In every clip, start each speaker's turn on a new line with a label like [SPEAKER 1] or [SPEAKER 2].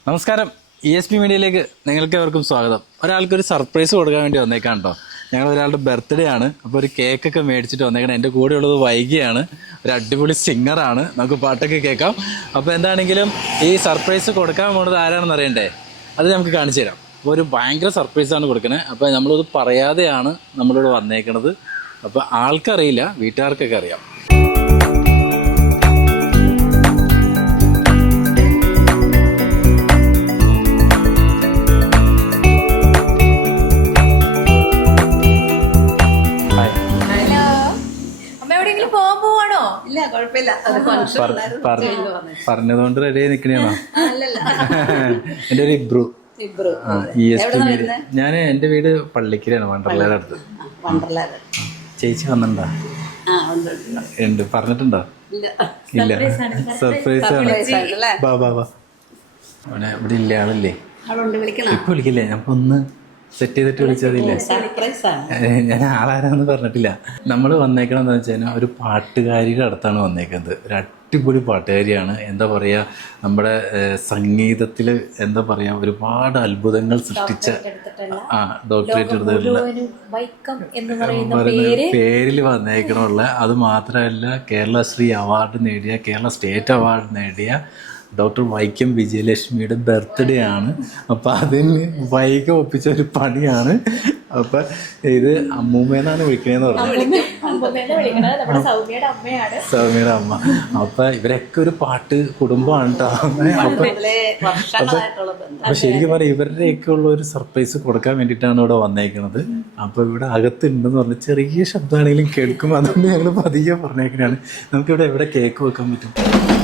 [SPEAKER 1] നമസ്കാരം, ESP മീഡിയയിലേക്ക് നിങ്ങൾക്ക് എവർക്കും സ്വാഗതം. ഒരാൾക്കൊരു സർപ്രൈസ് കൊടുക്കാൻ വേണ്ടി വന്നേക്കാം കേട്ടോ. ഞങ്ങൾ ഒരാളുടെ ബർത്ത്ഡേ ആണ്. അപ്പോൾ ഒരു കേക്കൊക്കെ മേടിച്ചിട്ട് വന്നേക്കണം. എൻ്റെ കൂടെ ഉള്ളത് വൈകിയാണ്, ഒരു അടിപൊളി സിംഗറാണ്. നമുക്ക് പാട്ടൊക്കെ കേൾക്കാം. അപ്പോൾ എന്താണെങ്കിലും ഈ സർപ്രൈസ് കൊടുക്കാൻ പോകുന്നത് ആരാണെന്ന് അറിയണ്ടേ? അത് നമുക്ക് കാണിച്ചു തരാം. അപ്പോൾ ഒരു ഭയങ്കര സർപ്രൈസാണ് കൊടുക്കുന്നത്. അപ്പോൾ നമ്മളത് പറയാതെയാണ് നമ്മളിവിടെ വന്നേക്കണത്. അപ്പോൾ ആൾക്കറിയില്ല, വീട്ടുകാർക്കൊക്കെ അറിയാം. പറഞ്ഞതുകൊണ്ട് റെഡി നിക്കണേണോ? എന്റെ ഒരു ഇബ്രു. ESP media. ഞാൻ എന്റെ വീട് പള്ളിക്കലാണ്, വണ്ടർലായുടെ അടുത്ത്. ചേച്ചി വന്നിട്ടുണ്ടോ? ഉണ്ട്. പറഞ്ഞിട്ടുണ്ടോ? ഇല്ല, സർപ്രൈസ് ആണ്. ബാ ബാ ബാ. ഇവിടെ ഇല്ല, ആളില്ലേ? ഇപ്പൊ വിളിക്കില്ലേ? ഞമ്മ ഒന്ന് സെറ്റ് ചെയ്തിട്ട് വിളിച്ചതില്ലേ? ഞാൻ ആളാരാന്ന് പറഞ്ഞിട്ടില്ല. നമ്മൾ വന്നേക്കണം എന്താ വെച്ച് കഴിഞ്ഞാൽ ഒരു പാട്ടുകാരിയുടെ അടുത്താണ് വന്നേക്കുന്നത്. ഒരു അടിപൊളി പാട്ടുകാരിയാണ്. എന്താ പറയുക, നമ്മുടെ സംഗീതത്തിൽ എന്താ പറയുക, ഒരുപാട് അത്ഭുതങ്ങൾ സൃഷ്ടിച്ച ഡോക്ടറേറ്റ് എടുത്തിട്ടുള്ള പേരിൽ വന്നേക്കണമുള്ള. അത് മാത്രമല്ല, കേരളശ്രീ അവാർഡ് നേടിയ, കേരള സ്റ്റേറ്റ് അവാർഡ് നേടിയ ഡോക്ടർ വൈക്കം വിജയലക്ഷ്മിയുടെ ബർത്ത്ഡേ ആണ്. അപ്പം അതിന് വൈകം ഒപ്പിച്ച ഒരു പണിയാണ്. അപ്പം ഇത് അമ്മൂമ്മേന്നാണ് വിളിക്കണേന്ന് പറഞ്ഞു. സൗമ്യയുടെ അമ്മ. അപ്പം ഇവരൊക്കെ ഒരു പാട്ട് കുടുംബമാണ് കേട്ടോ. അപ്പം ശരിക്കും പറഞ്ഞാൽ ഇവരുടെയൊക്കെ ഉള്ള ഒരു സർപ്രൈസ് കൊടുക്കാൻ വേണ്ടിയിട്ടാണ് ഇവിടെ വന്നേക്കുന്നത്. അപ്പം ഇവിടെ അകത്തുണ്ടെന്ന് പറഞ്ഞ് ചെറിയ ശബ്ദമാണെങ്കിലും കേൾക്കും. അതുകൊണ്ട് ഞങ്ങൾ പതിയെ പറഞ്ഞേക്കണതാണ്. നമുക്കിവിടെ എവിടെ കേക്ക് വെക്കാൻ പറ്റും?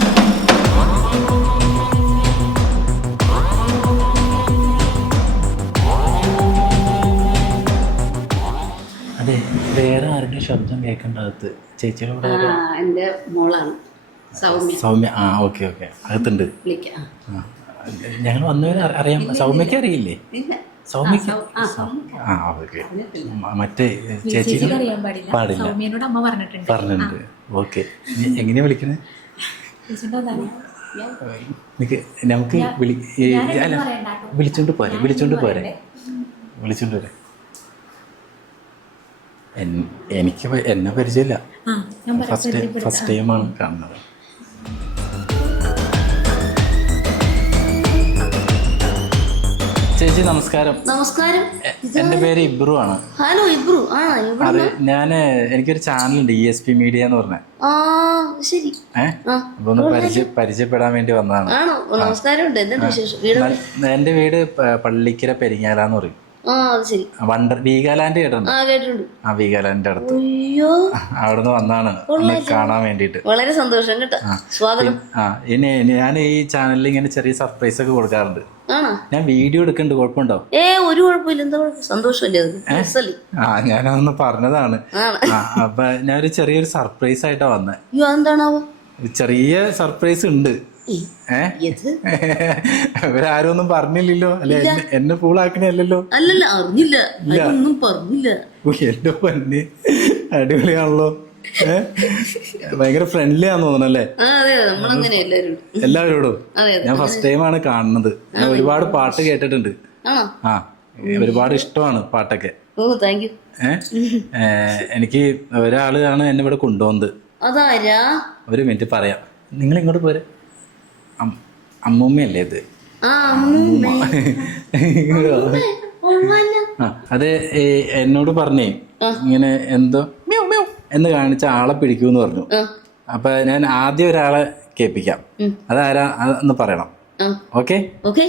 [SPEAKER 1] അതെ, വേറെ ആരുടെ ശബ്ദം കേൾക്കേണ്ട അകത്ത്? ചേച്ചിയുടെ
[SPEAKER 2] എൻ്റെ മോളാണ്
[SPEAKER 1] സൗമ്യ. ആ, ഓക്കെ ഓക്കെ, അകത്തുണ്ട്. ഞങ്ങൾ വന്നവരെ അറിയാം. സൗമ്യക്ക് അറിയില്ലേ? സൗമ്യക്ക് ഓക്കെ. മറ്റേ ചേച്ചി പാടില്ല, പറഞ്ഞിട്ടുണ്ട്. ഓക്കെ, എങ്ങനെയാ വിളിക്കണേ? നമുക്ക് വിളിച്ചോണ്ട് പോരെ. എനിക്ക് എന്നെ പരിചയമില്ല, ഫസ്റ്റ് ടൈമാണ് കാണുന്നത്. ചേച്ചി നമസ്കാരം.
[SPEAKER 2] നമസ്കാരം.
[SPEAKER 1] എന്റെ പേര് ഇബ്രു ആണ്.
[SPEAKER 2] ഹലോ ഇബ്രു.
[SPEAKER 1] അത് എനിക്കൊരു ചാനലുണ്ട്, ESP മീഡിയ എന്ന് പറഞ്ഞ. അപ്പൊ ഒന്ന് പരിചയപ്പെടാൻ വേണ്ടി വന്നതാണ്. എന്റെ വീട് പള്ളിക്കര പെരിങ്ങാലാന്ന് പറയും. വീഗാലാൻഡ് കേട്ടിട്ടുണ്ട്? ആ, വീഗാലാൻഡിന്റെ അടുത്ത്. അവിടെ നിന്ന് വന്നാണ് കാണാൻ വേണ്ടിട്ട്.
[SPEAKER 2] വളരെ സന്തോഷം കേട്ടോ. സ്വാഗതം.
[SPEAKER 1] ഇനി ഞാൻ ഈ ചാനലിൽ ഇങ്ങനെ ചെറിയ സർപ്രൈസ് ഒക്കെ കൊടുക്കാറുണ്ട്. ഞാൻ വീഡിയോ എടുക്കുന്നുണ്ട്, കുഴപ്പമുണ്ടോ?
[SPEAKER 2] ഒരു കുഴപ്പമില്ല. എന്താ സന്തോഷമല്ലേ?
[SPEAKER 1] ഞാനൊന്ന് പറഞ്ഞതാണ്. അപ്പൊ ഞാനൊരു ചെറിയൊരു സർപ്രൈസ് ആയിട്ടാ വന്നേ.
[SPEAKER 2] എന്താണാവോ?
[SPEAKER 1] ചെറിയ സർപ്രൈസ് ഉണ്ട്. ഇവരാരും ഒന്നും പറഞ്ഞില്ലല്ലോ? അല്ലെ എന്നെ ഫൂളാക്കണല്ലോ?
[SPEAKER 2] അല്ലല്ല, അറിഞ്ഞില്ല, ഒന്നും പറഞ്ഞില്ല.
[SPEAKER 1] എന്റെ പൊന്നെ, അടിപൊളിയാണല്ലോ. ഭയങ്കര ഫ്രണ്ട്ലി ആന്ന് തോന്നണല്ലേ എല്ലാവരോടും? ഞാൻ ഫസ്റ്റ് ടൈമാണ് കാണുന്നത്. ഞാൻ ഒരുപാട് പാട്ട് കേട്ടിട്ടുണ്ട്. ഒരുപാട് ഇഷ്ടമാണ് പാട്ടൊക്കെ. എനിക്ക് ഒരാളാണ് എന്നെ ഇവിടെ കൊണ്ടുവന്നത്. ഒരു മിനിറ്റ് പറയാം. നിങ്ങൾ ഇങ്ങോട്ട് പോരെ. അമ്മൂമ്മയല്ലേ ഇത്? അത് എന്നോട് പറഞ്ഞേ, ഇങ്ങനെ എന്തോ എന്ന് കാണിച്ച ആളെ പിടിക്കൂന്ന് പറഞ്ഞു. അപ്പൊ ഞാൻ ആദ്യം ഒരാളെ കേൾപ്പിക്കാം. അതാരാ എന്ന് പറയണം. ഓക്കെ?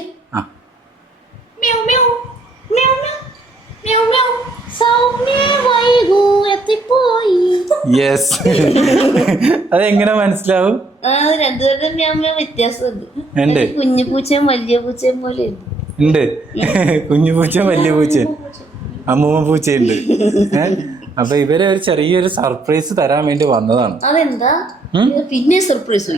[SPEAKER 1] യെസ്. അതെങ്ങനെ മനസ്സിലാവും?
[SPEAKER 2] വ്യത്യാസമുണ്ട്. കുഞ്ഞു പൂച്ചയും വലിയ പൂച്ചയും പോലെ
[SPEAKER 1] ഉണ്ട്. കുഞ്ഞു പൂച്ച, വലിയ പൂച്ച, അമ്മൂമ്മ പൂച്ചയുണ്ട്. അപ്പൊ ഇവരെ ഒരു ചെറിയൊരു സർപ്രൈസ് തരാൻ വേണ്ടി വന്നതാണ്.
[SPEAKER 2] അതെന്താ പിന്നെ സർപ്രൈസ്?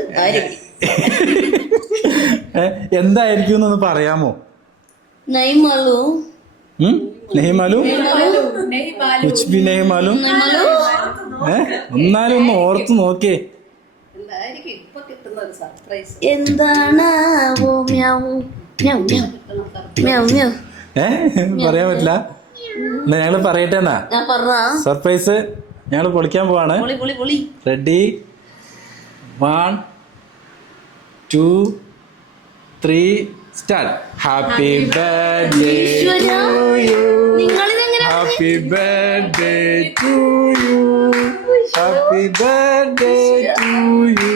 [SPEAKER 1] എന്തായിരിക്കും എന്നൊന്ന് പറയാമോ?
[SPEAKER 2] नहीं मालूम।
[SPEAKER 1] नहीं मालूम? कुछ भी नहीं मालूम? എന്നാലും ഒന്ന് ഓർത്ത് നോക്കേ.
[SPEAKER 2] എന്താണ് മ്യാവൂ മ്യാവ് മ്യാവ് മ്യാവ്
[SPEAKER 1] പറയാൻ പറ്റില്ല. എന്നാ ഞങ്ങള് പറയട്ടെ എന്നാ.
[SPEAKER 2] ഞാൻ പറഞ്ഞാ
[SPEAKER 1] സർപ്രൈസ് ഞങ്ങള് പൊളിക്കാൻ പോവാണ്.
[SPEAKER 2] പൊളി പൊളി പൊളി.
[SPEAKER 1] Ready 1 2 3 start. Happy birthday to you. Happy birthday to you. Happy birthday to you.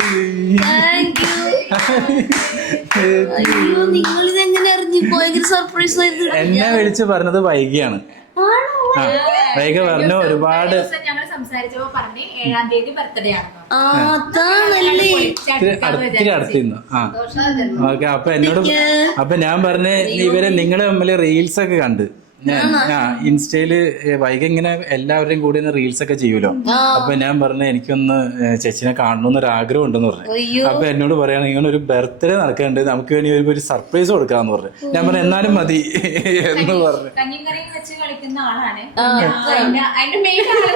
[SPEAKER 2] അയ്യോ നിങ്ങളിത് എങ്ങനെ അറിഞ്ഞു? ഭയങ്കര സർപ്രൈസ് ആയിരുന്നു.
[SPEAKER 1] എന്നെ വിളിച്ച് പറഞ്ഞത് വൈകിയാണ്. വൈകി പറഞ്ഞു ഒരുപാട്.
[SPEAKER 3] ഞങ്ങൾ സംസാരിച്ചപ്പോ പറഞ്ഞ് 7-ാം തീയതി ബർത്ത്ഡേ ആണെന്നോ.
[SPEAKER 2] അതാണല്ലേ
[SPEAKER 1] ഒത്തിരി അടുത്തിരുന്നു. ഓക്കെ. അപ്പൊ ഞാൻ പറഞ്ഞ് ഇവരെ നിങ്ങള് തമ്മില് റീൽസ് ഒക്കെ കണ്ട് ഇൻസ്റ്റയില് വൈകി ഇങ്ങനെ എല്ലാവരുടെയും കൂടി റീൽസ് ഒക്കെ ചെയ്യൂലോ. അപ്പൊ ഞാൻ പറഞ്ഞു എനിക്കൊന്ന് ചേച്ചിനെ കാണണമെന്നൊരു ആഗ്രഹം ഉണ്ടെന്ന് പറഞ്ഞു. അപ്പൊ എന്നോട് പറയാണ് ഇങ്ങനെ ഒരു ബർത്ത്ഡേ നടക്കുന്നുണ്ട്, നമുക്ക് വേണ്ടി ഒരു സർപ്രൈസ് കൊടുക്കാന്ന് പറഞ്ഞു. ഞാൻ പറഞ്ഞു എന്നാലും മതി എന്ന് പറഞ്ഞു.
[SPEAKER 3] കഞ്ഞിക്കറിയിൽ വെച്ച് കളിക്കുന്ന ആളാണ് അതിന്റെ മെയിൻ ആള്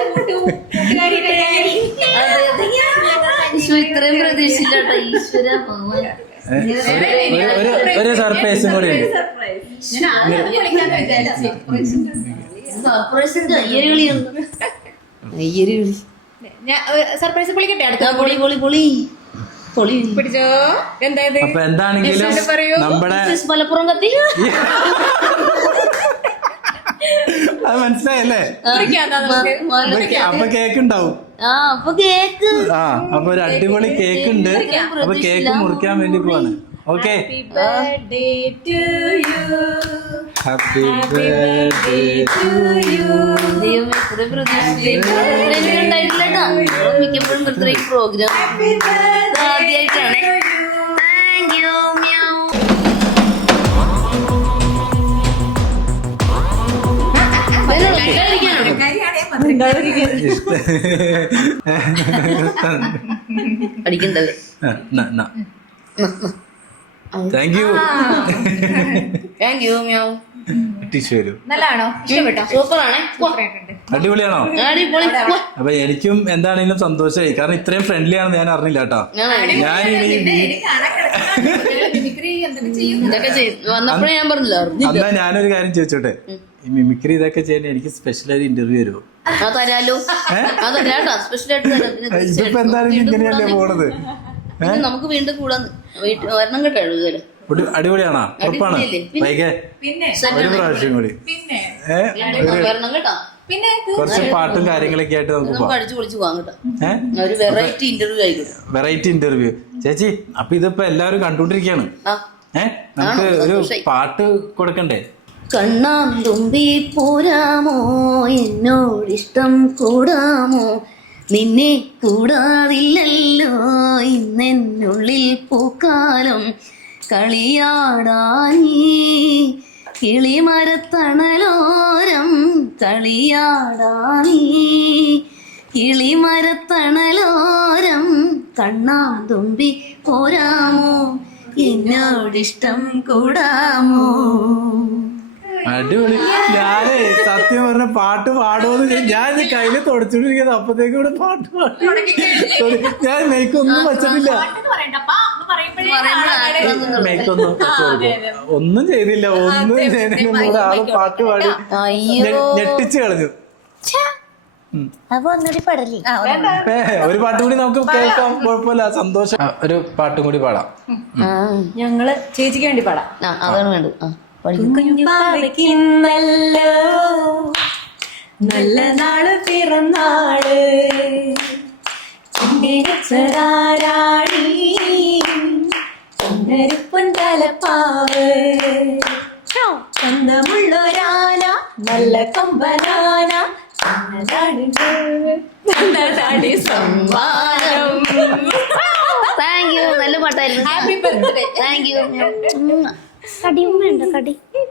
[SPEAKER 2] ഇത്രയും പ്രതീക്ഷിച്ചില്ല. ഈശ്വര ഭഗവാൻ.
[SPEAKER 1] ഒരു സർപ്രൈസും കൂടി ഉണ്ട്.
[SPEAKER 2] സർപ്രൈസിന്റെ അയ്യരുകളിയുണ്ട്. അയ്യരുകളി
[SPEAKER 3] സർപ്രൈസ് പൊളിക്കട്ടെ. അടുത്ത
[SPEAKER 2] പൊളി പൊളി പൊളി പൊളി
[SPEAKER 3] പിടിച്ചോ. എന്തായത്?
[SPEAKER 1] അപ്പൊ എന്താണെങ്കിലും നമ്മുടെ
[SPEAKER 2] മലപ്പുറം കത്തി
[SPEAKER 1] അത് മനസ്സിലായല്ലേ? അപ്പൊ കേക്ക് ഉണ്ടാവും.
[SPEAKER 2] അപ്പൊ കേക്ക്
[SPEAKER 1] അപ്പൊ ഒരു അടിപൊളി കേക്ക് ഉണ്ട്. അപ്പൊ കേക്ക് മുറിക്കാൻ വേണ്ടി പോവാണ്. Okay. Happy birthday to you.
[SPEAKER 2] ഉണ്ടായിട്ടില്ല മിക്കപ്പോഴും ബർത്ത്ഡേ പ്രോഗ്രാം ആദ്യമായിട്ടാണ്. Thank you meow. അടിക്കണ്ടല്ലേ.
[SPEAKER 1] Thank you.
[SPEAKER 2] Thank you meow.
[SPEAKER 1] Tissue വരൂ.
[SPEAKER 3] നല്ലതാണോ? ഇഷ്ടപ്പെട്ടോ?
[SPEAKER 2] സൂപ്പറാണേ.
[SPEAKER 1] അടിപൊളിയാണോ?
[SPEAKER 2] അടിപൊളി.
[SPEAKER 1] അപ്പൊ എനിക്കും എന്താണെങ്കിലും സന്തോഷമായി. കാരണം ഇത്രയും ഫ്രണ്ട്ലി ആണെന്ന് ഞാൻ അറിഞ്ഞില്ല കേട്ടോ.
[SPEAKER 2] ഇതൊക്കെ വന്നപ്പോഴേ ഞാൻ പറഞ്ഞില്ല.
[SPEAKER 1] എന്നാ ഞാനൊരു കാര്യം ചോദിച്ചോട്ടെ, ഈ മിമിക്രി ഇതൊക്കെ ചെയ്യാൻ എനിക്ക് സ്പെഷ്യൽ ആയിട്ട് ഇന്റർവ്യൂ തരുമോ?
[SPEAKER 2] തരാലോ. അതല്ലാട്ടോ സ്പെഷ്യൽ ആയിട്ട്.
[SPEAKER 1] ഇതിപ്പോ എന്തായാലും ഇങ്ങനെയല്ലേ പോണത്.
[SPEAKER 2] നമുക്ക് വീണ്ടും കൂടാന്ന് വരണം കേട്ടോ. എഴുതല്
[SPEAKER 1] അടിപൊളിയാണോ? ഉറപ്പാണ്? വൈകെ ഒരു പ്രാവശ്യം കൂടി
[SPEAKER 2] വരണം കേട്ടോ.
[SPEAKER 3] പിന്നെ
[SPEAKER 1] കുറച്ച് പാട്ടും കാര്യങ്ങളൊക്കെ ആയിട്ട് നമുക്ക്
[SPEAKER 2] അടിച്ചു പൊളിച്ചു പോകാം കേട്ടോ. ഒരു വെറൈറ്റി ഇന്റർവ്യൂ ആയിക്കോട്ടെ.
[SPEAKER 1] Variety interview. ചേച്ചി അപ്പൊ ഇതിപ്പോ എല്ലാവരും കണ്ടുകൊണ്ടിരിക്കുകയാണ്. നമുക്ക് ഒരു പാട്ട് കൊടുക്കണ്ടേ?
[SPEAKER 2] കണ്ണാം തുമ്പി പോരാമോ എന്നോടിഷ്ടം കൂടാമോ, നിന്നെ കൂടാതില്ലല്ലോ ഇന്നെന്നുള്ളിൽ പൂക്കാലം, കളിയാടാനീ കിളിമരത്തണലോരം, കളിയാടാനീ കിളിമരത്തണലോരം, കണ്ണാം തുമ്പി പോരാമോ എന്നോടിഷ്ടം കൂടാമോ.
[SPEAKER 1] അടിപൊളി. ഞാനേ സത്യം പറഞ്ഞ പാട്ട് പാടുമെന്ന് ഞാൻ കയ്യില് തുടച്ചിട്ടിരിക്കുന്നത്. അപ്പത്തേക്കും കൂടെ പാട്ട് പാടി. ഞാൻ മേക്കൊന്നും വെച്ചിട്ടില്ല. മേക്കൊന്നും ഒന്നും ചെയ്തില്ല. ഒന്നും ചെയ്തില്ല. ഒരാള് പാട്ട് പാടി ഞെട്ടിച്ച് കളഞ്ഞു. ഒരു പാട്ടും കൂടി നമുക്ക് കേൾക്കാം. കുഴപ്പമില്ല. സന്തോഷം. ഒരു പാട്ടും കൂടി പാടാം.
[SPEAKER 3] ഞങ്ങള് ചേച്ചിക്ക് വേണ്ടി പാടാം.
[SPEAKER 2] അതാണ് വേണ്ടത്.
[SPEAKER 3] കുഞ്ഞുപാവയ്ക്കിന്നല്ലോ നല്ല നാള് പിറന്നാള്, ചുണ്ടിരച്ചതാരാണി ചുണ്ടരിപ്പൻ തലപ്പാവ്, ചന്തമുള്ളൊരാന നല്ല കൊമ്പനാന നല്ലതാടി സമ്മാനം.
[SPEAKER 2] Thank you. നല്ല പാട്ടായിരുന്നു.
[SPEAKER 3] Happy birthday.
[SPEAKER 2] Thank you. കടിയും വേണ്ട. കടി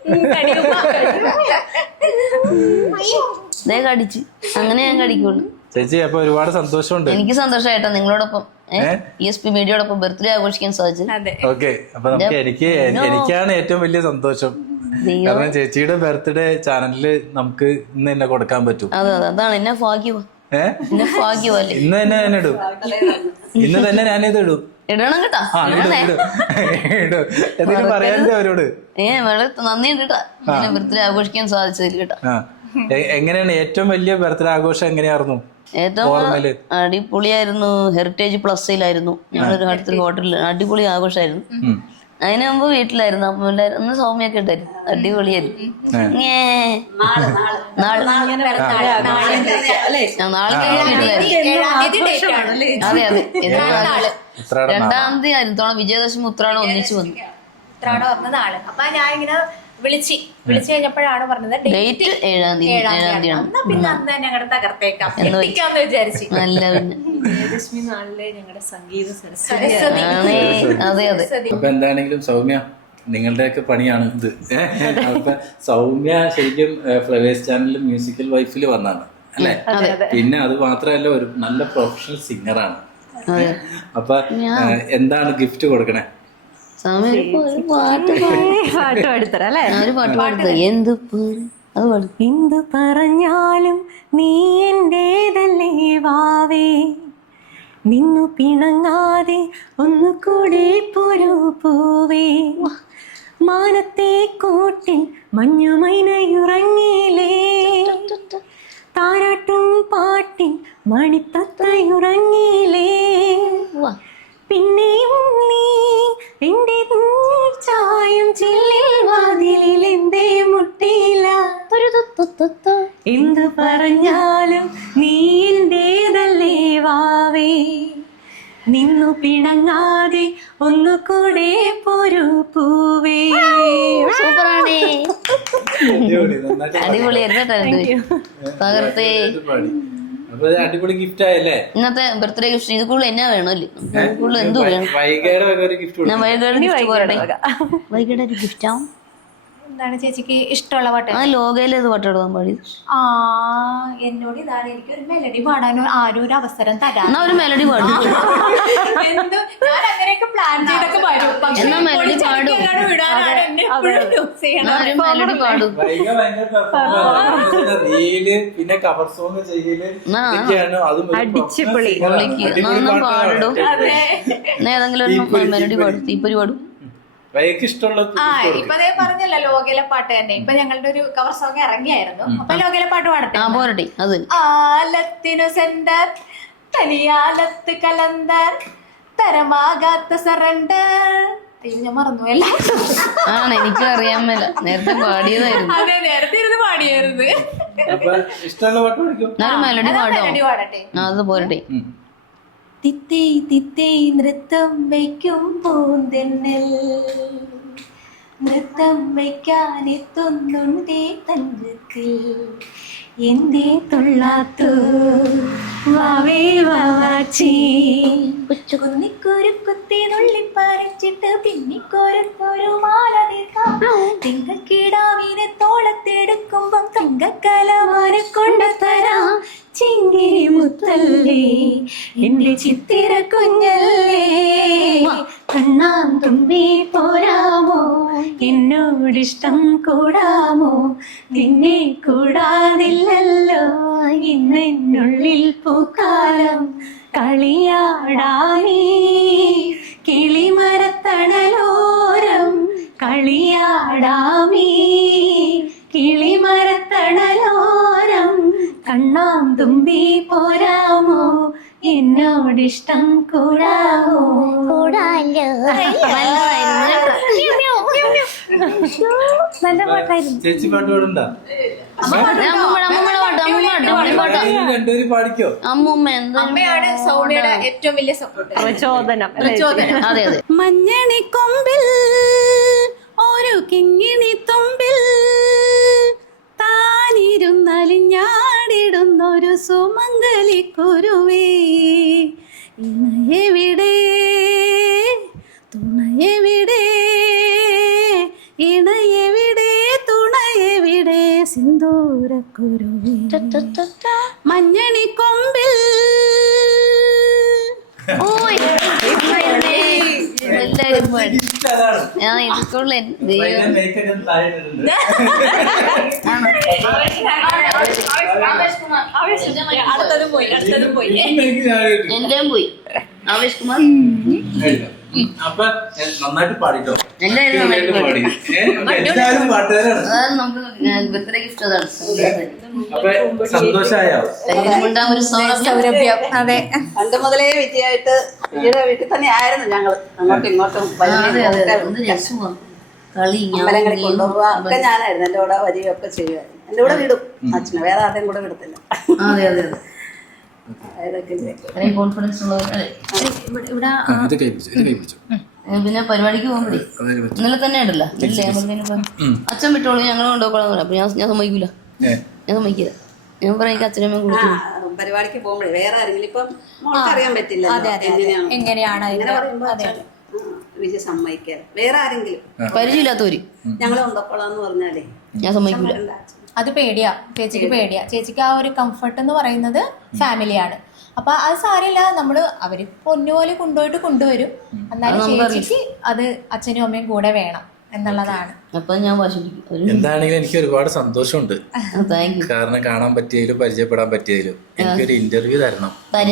[SPEAKER 2] കടിച്ച് അങ്ങനെ ഞാൻ കടിക്കുള്ളൂ.
[SPEAKER 1] ചേച്ചി അപ്പൊ ഒരുപാട് സന്തോഷമുണ്ട്.
[SPEAKER 2] എനിക്ക് സന്തോഷമായിട്ടോ നിങ്ങളോടൊപ്പം ESP മീഡിയയോടൊപ്പം ബർത്ത്ഡേ ആഘോഷിക്കാൻ സാധിച്ചു.
[SPEAKER 1] ഓക്കെ. അപ്പൊ നമുക്ക് എനിക്കാണ് ഏറ്റവും വലിയ സന്തോഷം. കാരണം ചേച്ചിയുടെ ബർത്ത്ഡേ ചാനലില് നമുക്ക് ഇന്ന് തന്നെ കൊടുക്കാൻ പറ്റും.
[SPEAKER 2] അതെ അതാണ് എന്നെ ഭാഗ്യവാ.
[SPEAKER 1] ഇന്ന് തന്നെ ഞാൻ ഇടും. ഇന്ന് തന്നെ ഞാനിത് ഇടും.
[SPEAKER 2] ഇടണം കേട്ടാ.
[SPEAKER 1] എന്തെങ്കിലും പറയാനില്ല അവരോട്.
[SPEAKER 2] വളരെ നന്ദിയുണ്ട് കേട്ടാ ഇങ്ങനെ ബർത്ത്ഡേ ആഘോഷിക്കാൻ സാധിച്ചതിൽ കേട്ടാ.
[SPEAKER 1] എങ്ങനെയാണ് ഏറ്റവും വലിയ ബർത്ത്ഡേ ആഘോഷം എങ്ങനെയായിരുന്നു?
[SPEAKER 2] ഏറ്റവും അടിപൊളിയായിരുന്നു. ഹെറിറ്റേജ് പ്ലസിലായിരുന്നു ഞങ്ങളൊരു അടുത്തൊരു ഹോട്ടലിൽ. അടിപൊളി ആഘോഷമായിരുന്നു. അതിന് മുമ്പ് വീട്ടിലായിരുന്നു. അപ്പൊ ഒന്ന് സൗമ്യൊക്കെ ഉണ്ടായിരുന്നു. അടിപൊളിയായിരുന്നു. അതെ അതെ. 2-ാം തീയതി ആയിരുന്നു തോണം. വിജയദശമി ഉത്രാടം ഒന്നിച്ചു വന്നു.
[SPEAKER 3] ഉത്രാടം വന്ന നാള്. അപ്പൊ ഞാൻ ഇങ്ങനെ വിളിച്ചു കഴിഞ്ഞപ്പോഴാണ് പറഞ്ഞത്
[SPEAKER 2] ഡേറ്റ് 7-ാം തീയതി.
[SPEAKER 3] പിന്നെ അന്ന് ഞങ്ങളുടെ തകർത്തേക്കാം എത്തിക്കാന്ന് വിചാരിച്ചു.
[SPEAKER 2] നല്ല പിന്നെ
[SPEAKER 3] വിജയദശമി നാളിലെ ഞങ്ങളുടെ സംഗീത സരസ്വതി.
[SPEAKER 2] അതെ അതെ.
[SPEAKER 1] അപ്പൊ എന്താണെങ്കിലും സൗമ്യ നിങ്ങളുടെയൊക്കെ പണിയാണ് ഇത്. അപ്പൊ സൗമ്യ ശരിക്കും ഫ്ലവേഴ്സ് ചാനലിൽ മ്യൂസിക്കൽ വൈഫിൽ വന്നാണ് അല്ലെ? പിന്നെ അത് മാത്രമല്ല ഒരു നല്ല പ്രൊഫഷണൽ സിംഗറാണ്. അപ്പൊ എന്താണ് ഗിഫ്റ്റ് കൊടുക്കണേ?
[SPEAKER 4] എന്തു പറഞ്ഞാലും നീ എന്റേതല്ലേ വാവേ, നിന്നു പിണങ്ങാതെ ഒന്നുകൂടെ പൊരു പൂവേ, മാനത്തെ കൂട്ടിൽ മഞ്ഞുമൈനയുറങ്ങിയില്ലേ, താരാട്ടും പാട്ടിൽ മണിത്തത്തയുറങ്ങിയില്ലേ, പിന്നെയും നീ എന്റെ ചായം ചില്ലിൽ വാതിലിൽ എന്തേ മുട്ടിയില്ല, എന്തു പറഞ്ഞാലും നീ എന്റേതല്ലേ വാവേ, നിന്നു പിണങ്ങാതെ ഒന്നുകൂടെ പൊരു പൂവേ.
[SPEAKER 2] സൂപ്പറാണേ. അടിപൊളിയായിരുന്നു. തകർത്തേ.
[SPEAKER 1] അടിപൊളി ഗിഫ്റ്റ് ആയല്ലേ
[SPEAKER 2] ഇന്നത്തെ ബർത്ത്ഡേ ഗിഫ്റ്റ്? ഇത് കൂടുതൽ എന്നാ വേണമല്ലേ? കൂടുതൽ എന്തു വേണം?
[SPEAKER 1] വൈകയുടെ ഒരു ഗിഫ്റ്റ്.
[SPEAKER 2] ഞാൻ വൈകയുടെ ഗിഫ്റ്റ് പോരട്ടെ. വൈകയുടെ ഒരു ഗിഫ്റ്റ് ആവും.
[SPEAKER 3] എന്താണ് ചേച്ചിക്ക് ഇഷ്ടമുള്ള പാട്ട്?
[SPEAKER 2] ആ ലോകയിലെ ഏത് പാട്ട് എടുക്കാൻ പാടി?
[SPEAKER 3] എന്നോട് ഇതാണ് എനിക്കൊരു മെലഡി പാടാനോ ആരും ഒരു അവസരം തരാം.
[SPEAKER 2] എന്നാ ഒരു മെലഡി പാടും.
[SPEAKER 3] എന്തോ ഞാൻ അങ്ങനെയൊക്കെ പ്ലാൻ ചെയ്തൊക്കെ വരും.
[SPEAKER 2] എന്നാ മെലഡി പാടും. മെലഡി പാടും.
[SPEAKER 1] പിന്നെ കവർ സോങ് ചെയ്യല്
[SPEAKER 2] പാടും. ഏതെങ്കിലും ഒരു മെലഡി പാടും. തീപ്പൊരി പാടും.
[SPEAKER 3] ഇപ്പൊ അതേ പറഞ്ഞല്ലോ ലോകയിലെ പാട്ട് തന്നെ. ഇപ്പൊ ഞങ്ങളുടെ ഒരു കവർ സോങ് ഇറങ്ങിയായിരുന്നു. അപ്പൊ ലോകയിലെ പാട്ട് പാടട്ടെ.
[SPEAKER 2] പോരട്ടെ. അത്
[SPEAKER 3] ആലത്തിനു സെന്റർ തനിയാലത്ത് കലന്തർ തരമാകാത്ത സറണ്ടർ. അയ്യോ ഞാൻ മറന്നുപോയല്ല.
[SPEAKER 2] ആണ് എനിക്കും അറിയാൻ മേല. നേരത്തെ പാടിയതായിരുന്നു.
[SPEAKER 3] അതെ നേരത്തെ ഇരുന്ന് പാടിയായിരുന്നു.
[SPEAKER 2] മെലഡി പാടട്ടെ. അത് പോരട്ടെ.
[SPEAKER 3] തിത്തേ തിത്തേ നൃത്തം വയ്ക്കും പൂന്തെന്നൽ, നൃത്തം വയ്ക്കാൻ എത്തുന്നുണ്ടേ തങ്കത്തിൽ, എന്തേ തുള്ളാത്തു വാവേ വാവാച്ചി, കുന്നിക്കൊരു കുത്തി നുള്ളിപ്പറിച്ചിട്ട് പിന്നിക്കൊരു മാല തീർക്കാം, തിങ്കക്കിടാവിനെ തോളത്തെടുക്കുമ്പം തങ്കക്കലമാരെ കൊണ്ടുതരാം, ചിങ്കിരി മുത്തല്ലേ എന്റെ ചിത്തിര കുഞ്ഞല്ലേ, കണ്ണാൻ തുമ്പി പോരാമോ എന്നോടിഷ്ടം കൂടാമോ, നിന്നെ കൂടാതില്ലല്ലോ ഇന്നെന്നുള്ളിൽ പൂക്കാലം, കളിയാടാനീ കിളിമരത്തണലോരം, കളിയാടാമീ കിളിമരത്തണലോരം, കണ്ണാം തുമ്പി പോരാമോ എന്നോടിഷ്ടം കൂടാമോ.
[SPEAKER 4] നല്ല പാട്ടായിരുന്നു.
[SPEAKER 1] ചേച്ചി പാട്ട് പാടണ്ട? പാടിക്കോ?
[SPEAKER 3] അമ്മയാണ് സൗമ്യയുടെ ഏറ്റവും വലിയ സപ്പോർട്ട്.
[SPEAKER 4] പ്രചോദനം.
[SPEAKER 2] അതെ അതെ.
[SPEAKER 4] മഞ്ഞണിക്കൊമ്പിൽ ഒരു കിങ്ങിണി തുമ്പിൽ താനിരുന്നലിഞ്ഞാടിടുന്നൊരു സുമംഗലി കുരുവേ, ഇണയെവിടെ തുണയെവിടെ, ഇണയെവിടെ തുണയെവിടെ സിന്ദൂരക്കുരുവേ, മഞ്ഞണിക്കൊമ്പിൽ.
[SPEAKER 2] എല്ലാരും പാടി. ഞാൻ സ്കൂളിൽ
[SPEAKER 3] അടുത്തതും പോയി
[SPEAKER 2] എന്റെയും പോയി. ആവേശ് കുമാർ
[SPEAKER 1] അപ്പൊ നന്നായിട്ട് പാടിട്ടോ.
[SPEAKER 2] എല്ലാവരും നന്നായിട്ട് പാടി.
[SPEAKER 1] എല്ലാവരും പാട്ടുകാരാണ്.
[SPEAKER 2] അതാണ് നമുക്ക് ബർത്ത്ഡേ ഗിഫ്റ്റ്. അതാണ്
[SPEAKER 1] അപ്പൊ സന്തോഷായോ?
[SPEAKER 2] ഉണ്ടാകുന്ന ഒരു
[SPEAKER 3] സൗരഭ്യം. അതെ,
[SPEAKER 5] പണ്ട് മുതലേ വിജയമായിട്ട് വിജയുടെ വീട്ടിൽ തന്നെ ആയിരുന്നു ഞങ്ങള്. അങ്ങോട്ടും ഇങ്ങോട്ടും
[SPEAKER 2] എന്ത് രസമാണ് കളി.
[SPEAKER 5] അമ്പലങ്ങളിൽ കൊണ്ടുപോവുക ഒക്കെ ഞാനായിരുന്നു. എന്റെ കൂടെ വരികയൊക്കെ ചെയ്യുമായിരുന്നു. എന്റെ കൂടെ വിടും അച്ഛനെ, വേറെ ആരുടെയും കൂടെ വിടത്തില്ല.
[SPEAKER 2] അതെ അതെ അതെ.
[SPEAKER 5] അതൊക്കെ ചെയ്യും.
[SPEAKER 2] അത്രയും കോൺഫിഡൻസ് ഉള്ളവരല്ലേ.
[SPEAKER 3] ഇവിടെ
[SPEAKER 2] പിന്നെ പരിപാടിക്ക് പോകുമ്പോഴേ ഇന്നലെ തന്നെ ഉണ്ടല്ലോ അച്ഛൻ വിട്ടോളൂ ഞങ്ങൾ കൊണ്ടുപോകണം. അപ്പൊ ഞാൻ സമ്മതിക്കൂല, ഞാൻ സമ്മതിക്കില്ല. ഞാൻ പറയും എനിക്ക് അച്ഛനമ്മയും കൊടുത്തു.
[SPEAKER 5] പരിപാടിക്ക് പോകുമ്പോഴേ വേറെ ആരെങ്കിലും ഇപ്പം മോൾക്ക് അറിയാൻ പറ്റില്ല
[SPEAKER 3] എങ്ങനെയാണ്
[SPEAKER 5] ഇങ്ങനെ പറയുമ്പോ വിജയ സമ്മതിക്കാറ്. വേറെ ആരെങ്കിലും
[SPEAKER 2] പരിചയമില്ലാത്തവര്
[SPEAKER 5] ഞങ്ങളെ കൊണ്ടുപോക്കോളാന്ന് പറഞ്ഞാലേ
[SPEAKER 2] ഞാൻ സമ്മതിക്കൂല.
[SPEAKER 3] അത് പേടിയാ, ചേച്ചിക്ക് പേടിയാ. ചേച്ചിക്ക് ആ ഒരു കംഫർട്ട് എന്ന് പറയുന്നത് ഫാമിലിയാണ്. അപ്പൊ അത് സാരമില്ല, നമ്മള് അവര് പൊന്നുപോലെ കൊണ്ടുവരും. എന്നാലും ചേച്ചിക്ക് അത് അച്ഛനും അമ്മയും കൂടെ വേണം എന്നുള്ളതാണ്.
[SPEAKER 2] അപ്പൊ ഞാൻ വാശിപ്പിക്കും.
[SPEAKER 1] എന്താണെങ്കിലും എനിക്ക് ഒരുപാട് സന്തോഷമുണ്ട്.
[SPEAKER 2] Thank you.
[SPEAKER 1] കാരണം കാണാൻ പറ്റിയതിലും പരിചയപ്പെടാൻ പറ്റിയതിലും എനിക്കൊരു ഇന്റർവ്യൂ തരണം.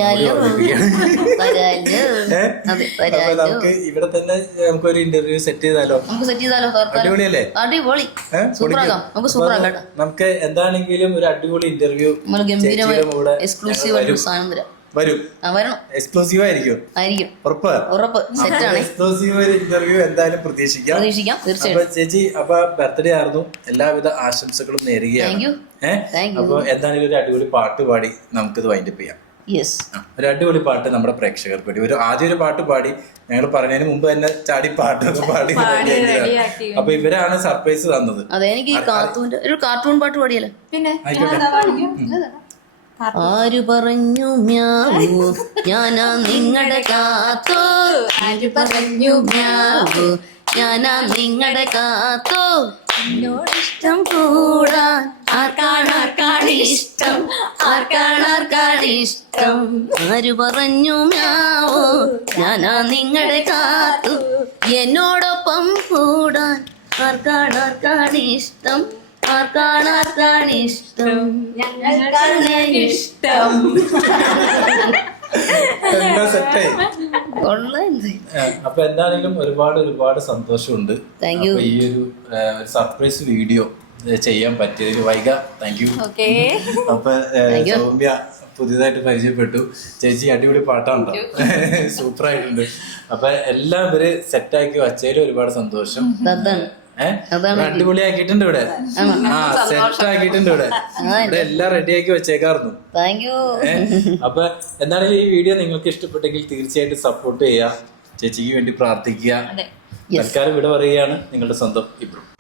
[SPEAKER 1] അപ്പൊ നമുക്ക് ഇവിടെ തന്നെ നമുക്കൊരു ഇന്റർവ്യൂ സെറ്റ് ചെയ്താലോ?
[SPEAKER 2] നമുക്ക് സെറ്റ് ചെയ്താലോ?
[SPEAKER 1] അടിപൊളിയല്ലേ?
[SPEAKER 2] അടിപൊളി. സൂപ്പറാക്കാം. നമുക്ക് സൂപ്പറാക്കാം.
[SPEAKER 1] നമുക്ക് എന്താണെങ്കിലും ഒരു അടിപൊളി ഇന്റർവ്യൂ
[SPEAKER 2] ഗംഭീരമായ എക്സ്ക്ലൂസീവ് ആയിട്ട് സാധനം തരാം.
[SPEAKER 1] വരും.
[SPEAKER 2] വരണം.
[SPEAKER 1] എക്സ്ക്ലൂസീവ് ആയിരിക്കും.
[SPEAKER 2] ഉറപ്പ്. സെറ്റാണ്.
[SPEAKER 1] എക്സ്ക്ലൂസീവ് ഒരു ഇന്റർവ്യൂ എന്തായാലും പ്രതീക്ഷിക്കാം.
[SPEAKER 2] തീർച്ചയായും.
[SPEAKER 1] ചേച്ചി അപ്പൊ ബർത്ത്ഡേ ആയിരുന്നു, എല്ലാവിധ ആശംസകളും നേരുകയാണ്. അപ്പൊ എന്താണെങ്കിലും ഒരു അടിപൊളി പാട്ട് പാടി നമുക്കിത് വൈൻഡപ്പ് ചെയ്യാം. ഒരു അടിപൊളി പാട്ട് നമ്മുടെ പ്രേക്ഷകർക്ക് വേണ്ടി ആദ്യം ഒരു പാട്ട് പാടി. ഞങ്ങൾ പറഞ്ഞതിന് മുമ്പ് തന്നെ ചാടി പാട്ടൊക്കെ പാടി. അപ്പൊ ഇവരാണ് സർപ്രൈസ് തന്നത്.
[SPEAKER 2] അതെ, എനിക്ക് ഒരു കാർട്ടൂൺ പാട്ട് പാടിയല്ലോ. പിന്നെ ആര് പറഞ്ഞു മ്യാവൂ ഞാനാ നിങ്ങളുടെ കാത്തോ, ആര് പറഞ്ഞു മ്യാവൂ ഞാനാ നിങ്ങളുടെ കാത്തോ, എന്നോടിഷ്ടം കൂടാൻ ആർക്കാണിഷ്ടം, ആർക്കാണിഷ്ടം, ആര് പറഞ്ഞു മ്യാവൂ ഞാനാ നിങ്ങളുടെ കാത്തു, എന്നോടൊപ്പം കൂടാൻ ആർക്കാണിഷ്ടം, ആർക്കാണിഷ്ടം, ഞങ്ങൾക്കാണ് ഇഷ്ടം.
[SPEAKER 1] അപ്പൊ എന്താണെങ്കിലും ഒരുപാട് സന്തോഷമുണ്ട്. ഈ ഒരു സർപ്രൈസ് വീഡിയോ ചെയ്യാൻ പറ്റിയതിൽ വൈക താങ്ക് യു. അപ്പൊ സൗമ്യ പുതിയതായിട്ട് പരിചയപ്പെട്ടു. ചേച്ചി അടിപൊളി പാട്ടാണോ? സൂപ്പർ ആയിട്ടുണ്ട്. അപ്പൊ എല്ലാം ഇവര് സെറ്റാക്കി വച്ചതിൽ ഒരുപാട് സന്തോഷം. അടിപൊളിയാക്കിയിട്ടുണ്ട് ഇവിടെ. സെറ്റ് ആക്കിയിട്ടുണ്ട് ഇവിടെ. ഇവിടെ എല്ലാം റെഡിയാക്കി വെച്ചേക്കായിരുന്നു. അപ്പൊ എന്താണെങ്കിലും ഈ വീഡിയോ നിങ്ങൾക്ക് ഇഷ്ടപ്പെട്ടെങ്കിൽ തീർച്ചയായിട്ടും സപ്പോർട്ട് ചെയ്യുക. ചേച്ചിക്ക് വേണ്ടി പ്രാർത്ഥിക്കുക. തൽക്കാലം ഇവിടെ പറയുകയാണ് നിങ്ങളുടെ സ്വന്തം ഇബ്രു.